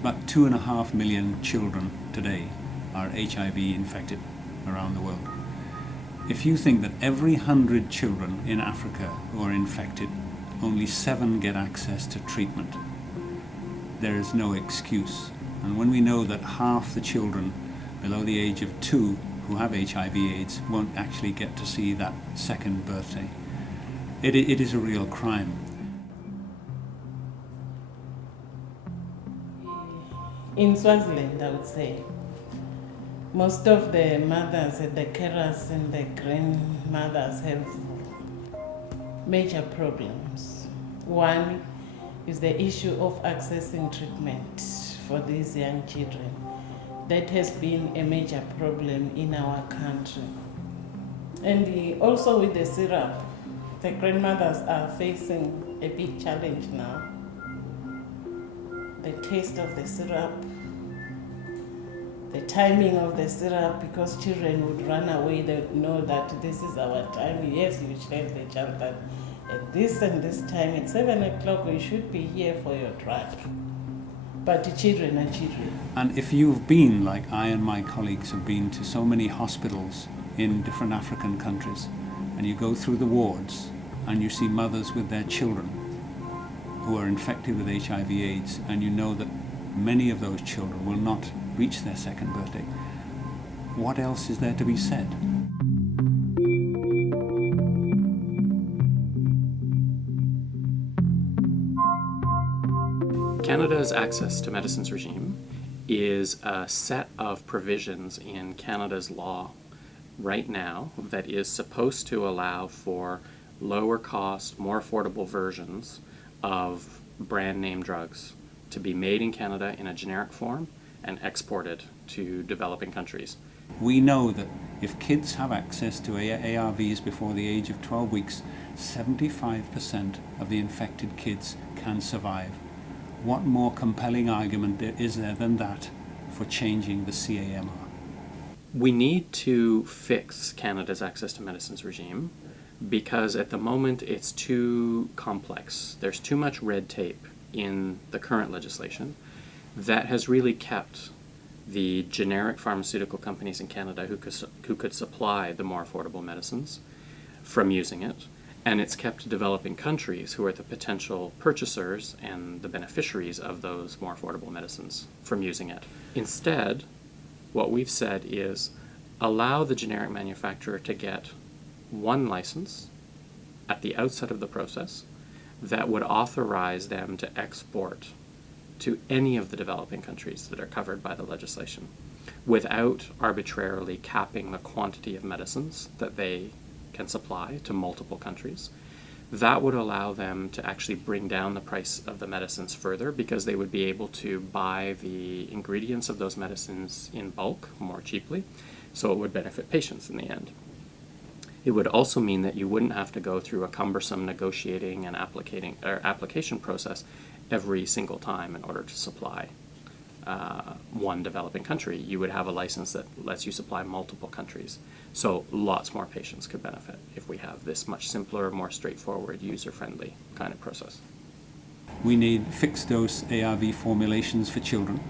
About 2.5 million children today are HIV infected around the world. If you think that every 100 children in Africa who are infected, only 7 get access to treatment, there is no excuse. And when we know that half the children below the age of 2 who have HIV/AIDS won't actually get to see that second birthday, it is a real crime. In Swaziland, I would say, most of the mothers and the carers and the grandmothers have major problems. One is the issue of accessing treatment for these young children. That has been a major problem in our country. And also with the syrup, the grandmothers are facing a big challenge now. The taste of the syrup, the timing of the syrup, because children would run away, they would know that this is our time. Yes, you tell the child that at this and this time, at 7 o'clock, we should be here for your drug. But the children are children. And if you've been, like I and my colleagues have been, to so many hospitals in different African countries, and you go through the wards and you see mothers with their children who are infected with HIV/AIDS, and you know that many of those children will not reach their second birthday, what else is there to be said? Canada's access to medicines regime is a set of provisions in Canada's law right now that is supposed to allow for lower cost, more affordable versions of brand name drugs to be made in Canada in a generic form and exported to developing countries. We know that if kids have access to ARVs before the age of 12 weeks, 75% of the infected kids can survive. What more compelling argument is there than that for changing the CAMR? We need to fix Canada's access to medicines regime because at the moment it's too complex. There's too much red tape in the current legislation that has really kept the generic pharmaceutical companies in Canada who could supply the more affordable medicines from using it, and it's kept developing countries who are the potential purchasers and the beneficiaries of those more affordable medicines from using it. Instead, what we've said is allow the generic manufacturer to get one license at the outset of the process that would authorize them to export to any of the developing countries that are covered by the legislation without arbitrarily capping the quantity of medicines that they can supply to multiple countries. That would allow them to actually bring down the price of the medicines further because they would be able to buy the ingredients of those medicines in bulk more cheaply, so it would benefit patients in the end. It would also mean that you wouldn't have to go through a cumbersome negotiating and application process every single time in order to supply one developing country. You would have a license that lets you supply multiple countries. So lots more patients could benefit if we have this much simpler, more straightforward, user-friendly kind of process. We need fixed-dose ARV formulations for children.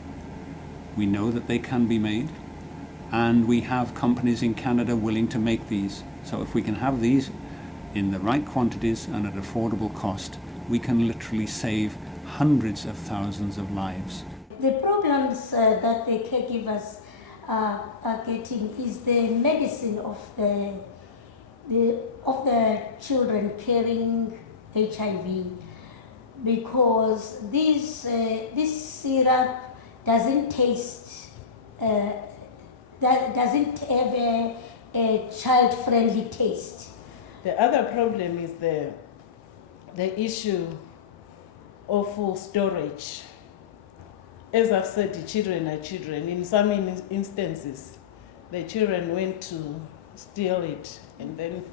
We know that they can be made, and we have companies in Canada willing to make these. So if we can have these in the right quantities and at affordable cost, we can literally save hundreds of thousands of lives. The problems that the caregivers are getting is the medicine of the children carrying HIV, because this syrup doesn't taste that doesn't have a child-friendly taste. The other problem is the issue of storage. As I've said, the children are children. In some instances, the children went to steal it and then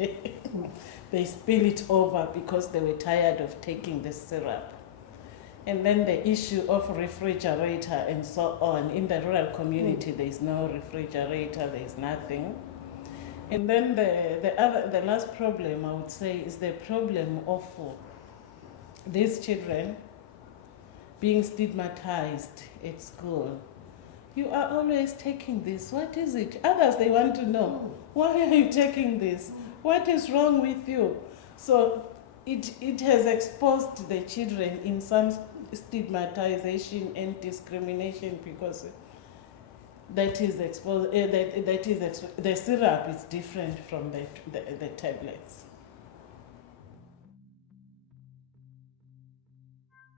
they spill it over because they were tired of taking the syrup. And then the issue of refrigerator and so on. In the rural community, there is no refrigerator, there is nothing. And then the last problem, I would say, is the problem of these children being stigmatized at school. You are always taking this. What is it? Others, they want to know, why are you taking this? What is wrong with you? So it has exposed the children in some stigmatization and discrimination because that is exposed. The syrup is different from the tablets.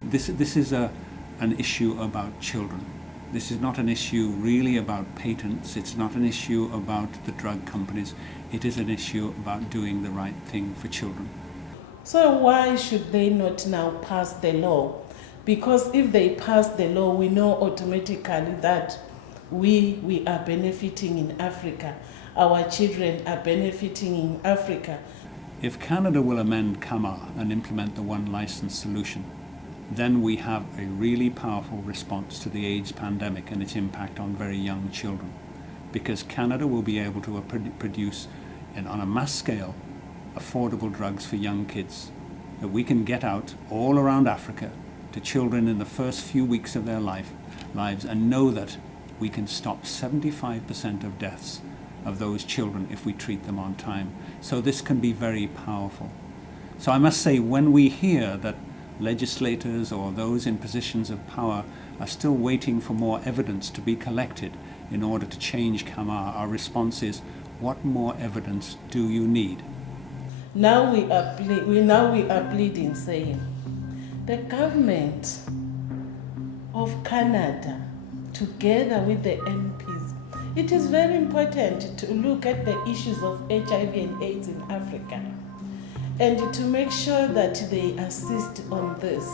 This is an issue about children. This is not an issue really about patents. It's not an issue about the drug companies. It is an issue about doing the right thing for children. So why should they not now pass the law? Because if they pass the law, we know automatically that we are benefiting in Africa. Our children are benefiting in Africa. If Canada will amend Camr and implement the one license solution, then we have a really powerful response to the AIDS pandemic and its impact on very young children. Because Canada will be able to produce, on a mass scale, affordable drugs for young kids that we can get out all around Africa to children in the first few weeks of their lives and know that we can stop 75% of deaths of those children if we treat them on time. So this can be very powerful. So I must say, when we hear that legislators or those in positions of power are still waiting for more evidence to be collected in order to change Camr, our response is, what more evidence do you need? Now we are pleading, saying the government of Canada, together with the MPs, it is very important to look at the issues of HIV and AIDS in Africa and to make sure that they assist on this.